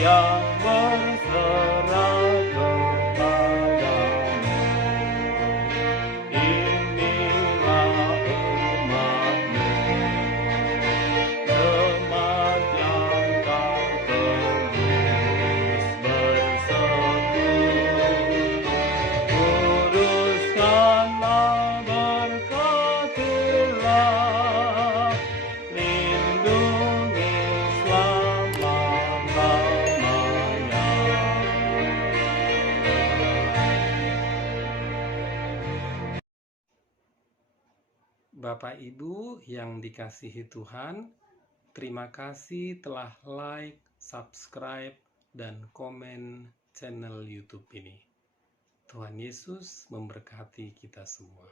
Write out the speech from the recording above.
yang berserah kepadamu. Inilah umat-Mu, jemaat yang Kau tebus bersekutu. Uruskanlah, berkatilah, lindungi selama-lamanya. Bapak Ibu yang dikasihi Tuhan, terima kasih telah like, subscribe, dan komen channel YouTube ini. Tuhan Yesus memberkati kita semua.